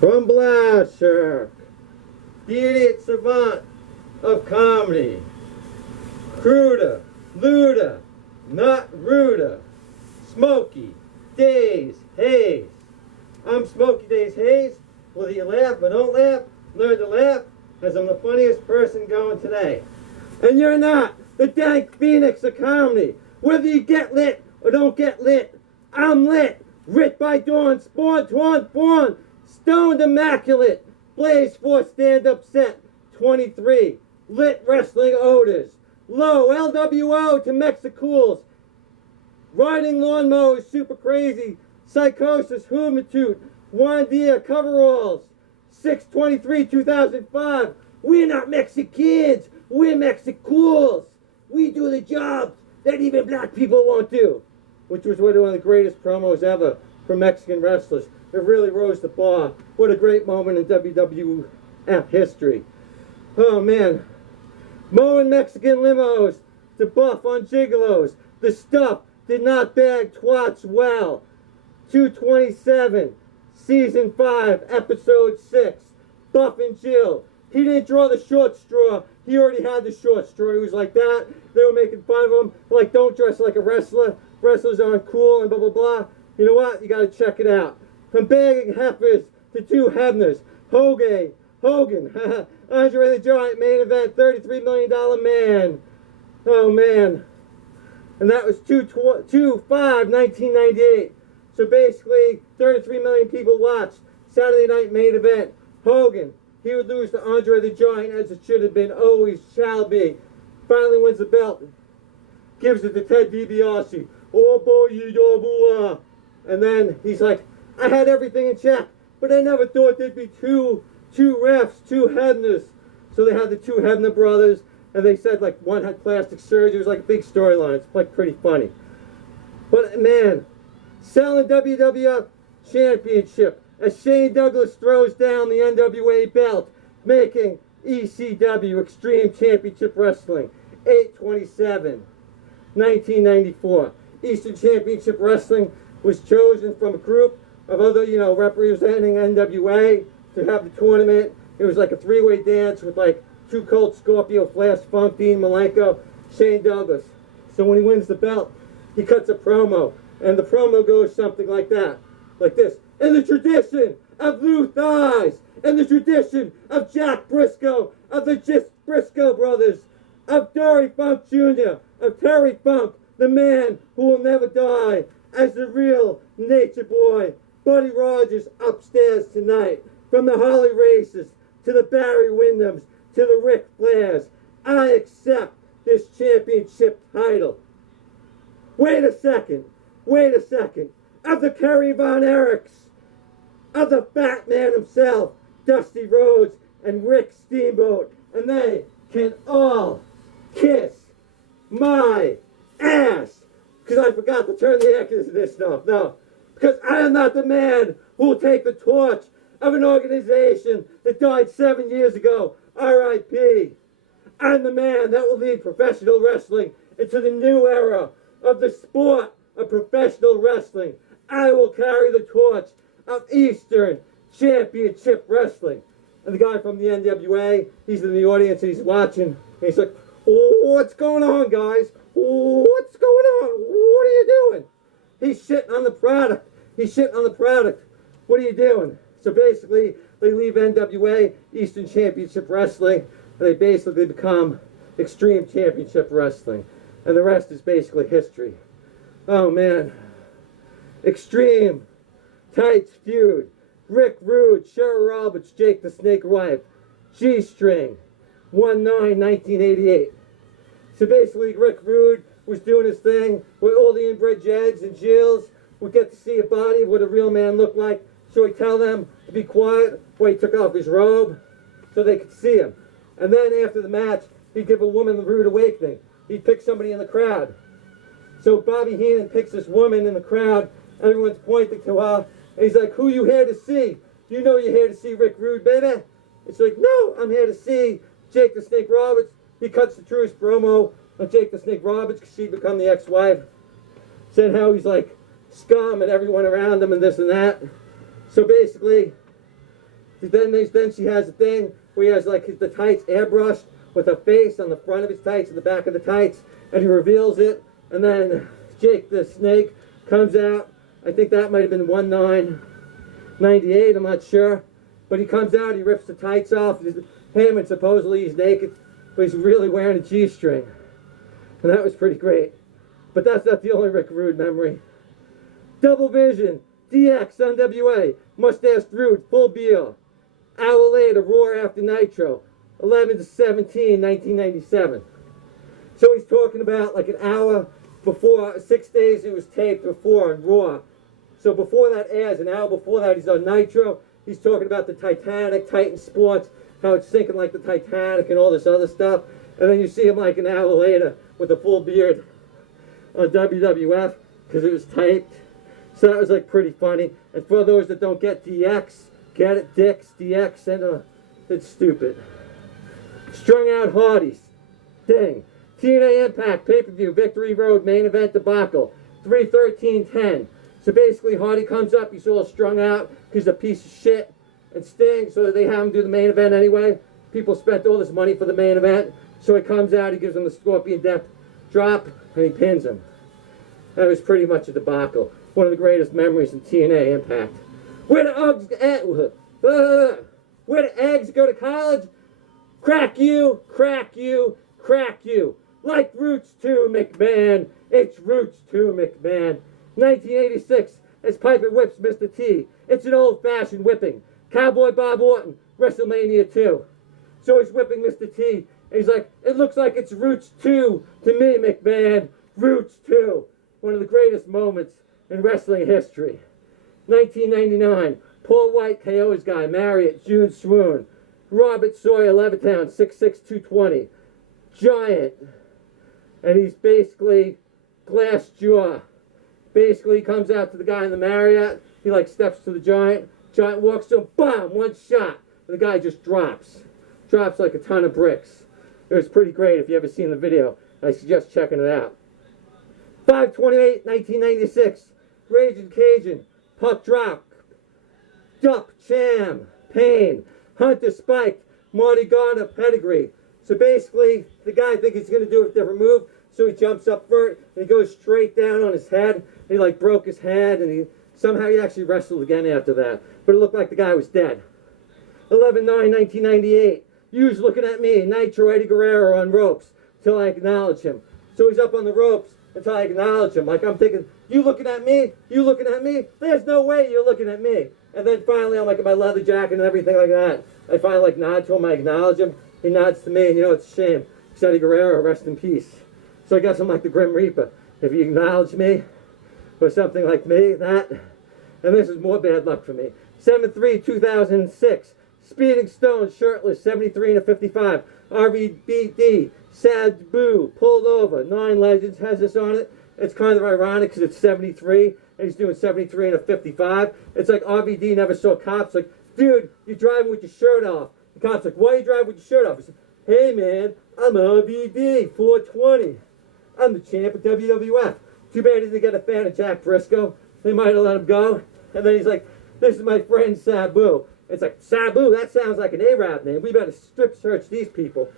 From Blashyrkh, the idiot savant of comedy, cruder, looter, not ruder, Smokey Daze Haze. I'm Smokey Daze Haze. Whether you laugh or don't laugh, learn to laugh, as I'm the funniest person going today. And you're not the dank phoenix of comedy. Whether you get lit or don't get lit, I'm lit. Writ by dawn, spawned, torn, born, stoned, immaculate. Blaze for stand-up set 23. Lit wrestling odors. Low LWO to Mexicools. Riding lawnmowers, super crazy. Psychosis, Humatute. Wandia coveralls. 6/23/2005. We're not Mexicans. We're Mexicools. We do the jobs that even black people won't do. Which was one of the greatest promos ever for Mexican wrestlers. It really rose the bar. What a great moment in WWF history. Oh man. Mowing Mexican limos to buff on gigolos. The stuff did not bag twats well. 227, season 5, episode 6. Buff and Jill. He didn't draw the short straw. He already had the short straw. He was like that. They were making fun of him. Like, don't dress like a wrestler. Wrestlers aren't cool and blah, blah, blah. You know what? You got to check it out. From bagging heifers to 2 Hebners. Hogan. Andre the Giant main event, $33 million man. Oh, man. And that was 2/5/1998. So basically, 33 million people watched. Saturday night main event. Hogan. He would lose to Andre the Giant, as it should have been, always shall be. Finally wins the belt. Gives it to Ted DiBiase. Oh boy, and then he's like, I had everything in check, but I never thought there'd be two refs, 2 Hebners. So they had the 2 Hebner brothers, and they said like one had plastic surgery. It was like a big storyline. It's like pretty funny. But man, selling WWF Championship as Shane Douglas throws down the NWA belt, making ECW Extreme Championship Wrestling 8/27/1994. Eastern Championship Wrestling was chosen from a group of other, representing NWA to have the tournament. It was like a 3-way dance with like 2 Colt, Scorpio, Flash Funk, Dean Malenko, Shane Douglas. So when he wins the belt, he cuts a promo, and the promo goes something like that, like this. In the tradition of Lou Thighs, in the tradition of Jack Briscoe, of the Briscoe brothers, of Dory Funk Jr., of Terry Funk, the man who will never die, as the real nature boy, Buddy Rogers, upstairs tonight. From the Harley Races, to the Barry Windhams, to the Ric Flairs, I accept this championship title. Wait a second. Of the Kerry Von Erichs, of the Fat Man himself, Dusty Rhodes and Rick Steamboat, and they can all kiss my ass. Because I forgot to turn the air conditioner off. No, because I am not the man who will take the torch of an organization that died 7 years ago, R.I.P. I'm the man that will lead professional wrestling into the new era of the sport of professional wrestling. I will carry the torch of Eastern Championship Wrestling. And the guy from the NWA, he's in the audience and he's watching. And he's like, oh, what's going on, guys? Oh, what's going on? What are you doing? He's shitting on the product. What are you doing? So basically, they leave NWA, Eastern Championship Wrestling, and they basically become Extreme Championship Wrestling. And the rest is basically history. Oh, man. Extreme Tights feud. Rick Rude, Cheryl Roberts, Jake the Snake Wife. G-String. 1/9/1988. So basically, Rick Rude was doing his thing with all the inbred Jeds and Jills. Would get to see a body of what a real man looked like. So he'd tell them to be quiet while he took off his robe so they could see him. And then after the match, he'd give a woman the rude awakening. He'd pick somebody in the crowd. So Bobby Heenan picks this woman in the crowd. Everyone's pointing to her. And he's like, who you here to see? You know you're here to see Rick Rude, baby? It's like, no, I'm here to see Jake the Snake Roberts. He cuts the truest promo on Jake the Snake Roberts because she'd become the ex-wife. Said how he's like scum and everyone around him and this and that. So basically, Then she has a thing where he has like the tights airbrushed with a face on the front of his tights and the back of the tights, and he reveals it, and then Jake the Snake comes out. I think that might have been 1998, I'm not sure. But he comes out, he rips the tights off, him, and supposedly he's naked, but he's really wearing a G-string. And that was pretty great. But that's not the only Rick Rude memory. Double Vision, DX, NWA, Mustache Rude, Full Beer. Hour later, Raw after Nitro, 11/17, 1997. So he's talking about like an hour before, 6 days it was taped before on Raw. So before that airs, an hour before that he's on Nitro. He's talking about the Titanic, Titan Sports, how it's sinking like the Titanic and all this other stuff. And then you see him like an hour later with a full beard on WWF because it was taped. So that was like pretty funny. And for those that don't get DX, get it, Dix, DX, and it's stupid. Strung Out Hardys, Ding. TNA Impact, pay-per-view, Victory Road, main event debacle, 3/13/10. So basically Hardy comes up, he's all strung out, he's a piece of shit, and Sting, so they have him do the main event anyway. People spent all this money for the main event, so he comes out, he gives him the Scorpion Death drop, and he pins him. That was pretty much a debacle. One of the greatest memories in TNA Impact. Where the eggs go to college? Crack you, crack you, crack you. Like Roots 2, McMahon. It's Roots 2, McMahon. 1986, as Piper whips Mr. T. It's an old-fashioned whipping. Cowboy Bob Orton, WrestleMania 2. So he's whipping Mr. T. And he's like, it looks like it's Roots 2 to me, McMahon. Roots 2. One of the greatest moments in wrestling history. 1999, Paul White KO's guy, Marriott, June Swoon. Robert Sawyer, Levittown, 6'6", 220. Giant. And he's basically glass jaw. Basically, he comes out to the guy in the Marriott. He like steps to the Giant. Giant walks to him. Bam! One shot. And the guy just drops. Drops like a ton of bricks. It was pretty great. If you ever seen the video, I suggest checking it out. 5/28, 1996. Raging Cajun. Puck drop. Duck Cham. Pain. Hunter spiked. Marty Garner pedigree. So basically, the guy thinks he's going to do a different move. So he jumps up first, and he goes straight down on his head. And he like broke his head, and somehow he actually wrestled again after that. But it looked like the guy was dead. 11/9, 1998. Hughes looking at me. Nitro Eddie Guerrero on ropes till I acknowledge him. So he's up on the ropes until I acknowledge him. Like I'm thinking, you looking at me? You looking at me? There's no way you're looking at me. And then finally, I'm like in my leather jacket and everything like that. I finally like nod to him. I acknowledge him. He nods to me. You know, it's a shame. It's Eddie Guerrero, rest in peace. So I guess I'm like the Grim Reaper. If you acknowledge me, or something like me, that, and this is more bad luck for me. 7/3, 2006. Speeding Stone, shirtless, 73/55. RVBD, Sad Boo, pulled over. 9 Legends has this on it. It's kind of ironic because it's 73, and he's doing 73/55. It's like RVD never saw cops. Like, dude, you're driving with your shirt off. The cop's like, why are you driving with your shirt off? He's like, hey man, I'm RVD, 420. I'm the champ of WWF. Too bad he didn't get a fan of Jack Briscoe. They might have let him go. And then he's like, this is my friend Sabu. It's like, Sabu, that sounds like an Arab name. We better strip search these people.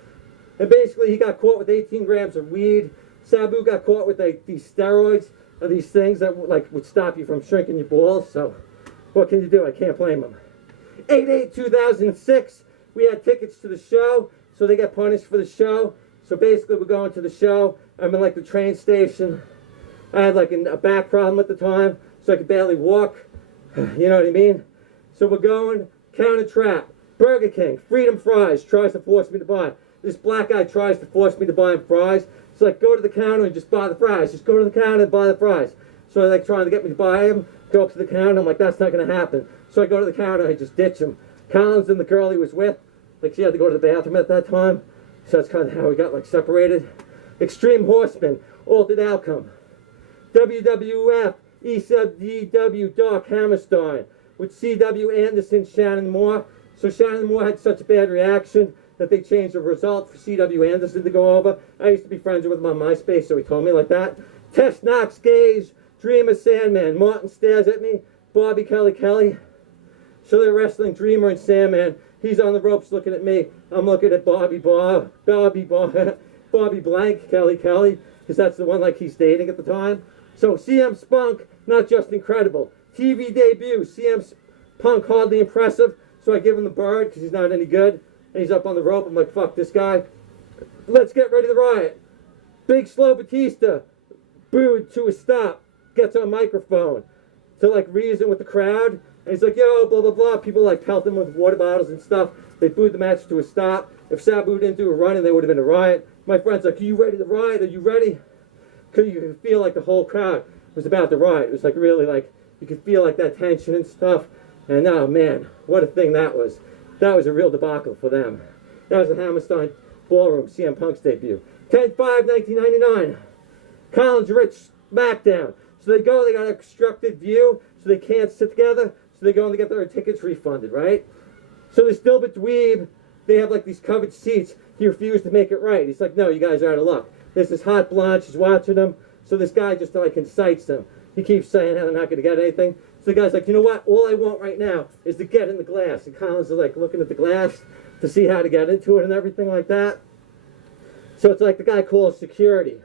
And basically he got caught with 18 grams of weed. Sabu got caught with like these steroids or these things that would stop you from shrinking your balls. So what can you do? I can't blame him. 8/8/2006. We had tickets to the show, so they got punished for the show. So basically we're going to the show. I'm in like the train station. I had like a back problem at the time, so I could barely walk. You know what I mean? So we're going, counter trap. Burger King, Freedom Fries, tries to force me to buy. This black guy tries to force me to buy him fries. It's like, go to the counter and just buy the fries. Just go to the counter and buy the fries. So they're like trying to get me to buy him. Go up to the counter. I'm like, that's not going to happen. So I go to the counter. I just ditch him. Collins and the girl he was with, like she had to go to the bathroom at that time. So that's kind of how we got like separated. Extreme Horseman, Altered Outcome. WWF, ECW, Dark Hammerstein. With C.W. Anderson, Shannon Moore. So Shannon Moore had such a bad reaction that they changed the result for C.W. Anderson to go over. I used to be friends with him on MySpace, so he told me like that. Test Knox, Gage, Dreamer, Sandman. Martin stares at me. Bobby Kelly. So they're wrestling Dreamer and Sandman. He's on the ropes looking at me. I'm looking at Bobby Blank, Kelly, because that's the one like he's dating at the time. So CM Spunk, not just incredible. TV debut, CM Punk hardly impressive. So I give him the bird because he's not any good. And he's up on the rope. I'm like, fuck this guy. Let's get ready to riot. Big Slow Batista, booed to a stop, gets on microphone to like reason with the crowd. And he's like, yo, blah, blah, blah. People like pelt him with water bottles and stuff. They booed the match to a stop. If Sabu didn't do a run-in, they would have been a riot. My friend's like, are you ready to riot? Are you ready? Because you could feel like the whole crowd was about to riot. It was like really like, you could feel like that tension and stuff. And oh man, what a thing that was. That was a real debacle for them. That was the Hammerstein Ballroom, CM Punk's debut. 10/5/1999. Collins Rich SmackDown. So they go, they got an obstructed view, so they can't sit together. So they go and they get their tickets refunded, right? So this Dilbert dweeb, they have like these covered seats. He refused to make it right. He's like, no, you guys are out of luck. There's this hot blonde, she's watching them. So this guy just like incites them. He keeps saying how they're not going to get anything. So the guy's like, you know what? All I want right now is to get in the glass. And Collins is like looking at the glass to see how to get into it and everything like that. So it's like the guy calls security.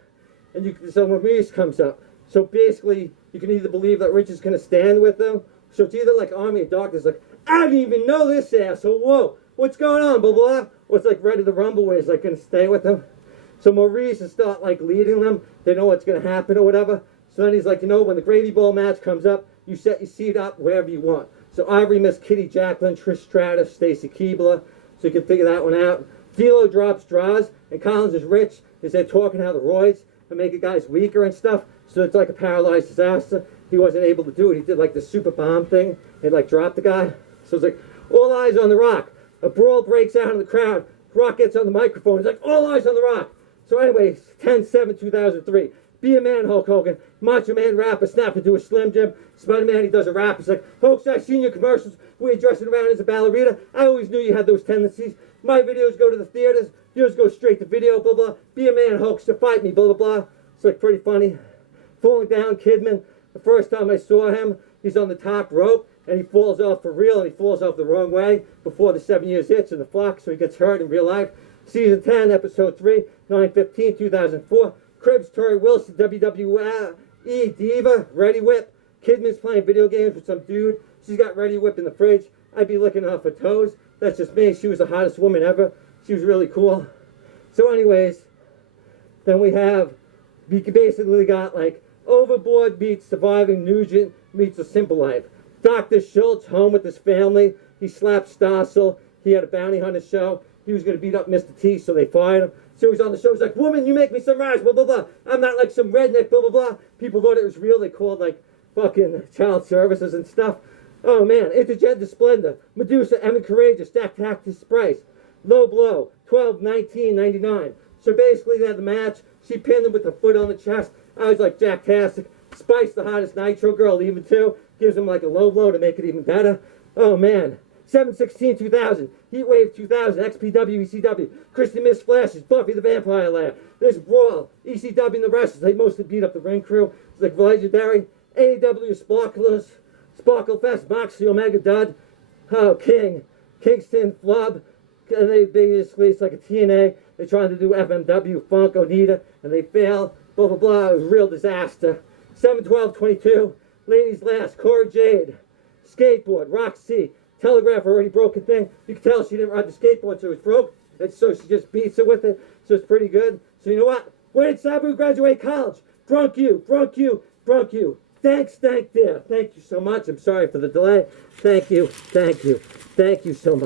And so Maurice comes up. So basically, you can either believe that Rich is going to stand with them. So it's either like Army of Darkness, like, I didn't even know this asshole. Whoa, what's going on, blah, blah. Or it's like Ready to Rumble, where he's like going to stay with them. So Maurice is start like leading them. They know what's going to happen or whatever. So then he's like, you know, when the Gravy Bowl match comes up, you set your seat up wherever you want. So Ivory missed Kitty Jacqueline, Trish Stratus, Stacy Keibler. So you can figure that one out. D'Lo drops Draws, and Collins is Rich. Is they're talking how the roids and making guys weaker and stuff. So it's like a paralyzed disaster. He wasn't able to do it. He did like the super bomb thing and like dropped the guy. So it's like, all eyes on the Rock. A brawl breaks out in the crowd. Rock gets on the microphone. He's like, all eyes on the Rock. So anyway, 10/7/2003. Be a man, Hulk Hogan. Macho Man rapper snapped into a Slim Jim. Spider-Man, he does a rap. He's like, folks, I've seen your commercials where you're dressing around as a ballerina. I always knew you had those tendencies. My videos go to the theaters. Yours go straight to video, blah, blah. Be a man, Hulkster, fight me, blah, blah, blah. It's like pretty funny. Falling down, Kidman. The first time I saw him, he's on the top rope, and he falls off for real, and he falls off the wrong way before the 7 years hits in the flock, so he gets hurt in real life. Season 10, Episode 3, 9/15/2004. Cribs, Tori Wilson, WWE Diva, Ready Whip. Kidman's playing video games with some dude. She's got Ready Whip in the fridge. I'd be licking off her toes. That's just me. She was the hottest woman ever. She was really cool. So anyways, then we basically got like Overboard meets Surviving Nugent meets A Simple Life. Dr. Schultz home with his family. He slapped Stossel. He had a bounty hunter show. He was going to beat up Mr. T, so they fired him. So he's on the show. He's like, woman, you make me some rice, blah, blah, blah. I'm not like some redneck, blah, blah, blah. People thought it was real. They called like fucking child services and stuff. Oh, man. Intergender Splendor. Medusa, Evan Courageous, Stack Tactus Price. Low Blow, 12/19/99. So basically they had the match. She pinned him with her foot on the chest. I was like, Jacktastic. Spice, the hottest Nitro girl, even too. Gives him like a low blow to make it even better. Oh, man. 7/16/2000. Heatwave 2000. XPW, ECW. Christy Miss Flashes. Buffy the Vampire Slayer. There's Brawl. ECW and the Wrestlers. They mostly beat up the ring crew. It's like legendary. AEW Sparklers. Sparkle Fest. Moxley, Omega Dud. Oh, Kingston, Flub. And they basically, it's like a TNA. They're trying to do FMW, Funk, Onita, and they fail. Blah, blah, blah. It was a real disaster. 7/12/22. Ladies Last. Cora Jade. Skateboard. Roxy. Telegraph already broke a thing. You can tell she didn't ride the skateboard, so it was broke. And so she just beats it with it. So it's pretty good. So you know what? Where did Sabu graduate college? Drunk you. Thanks, dear. Thank you so much. I'm sorry for the delay. Thank you so much.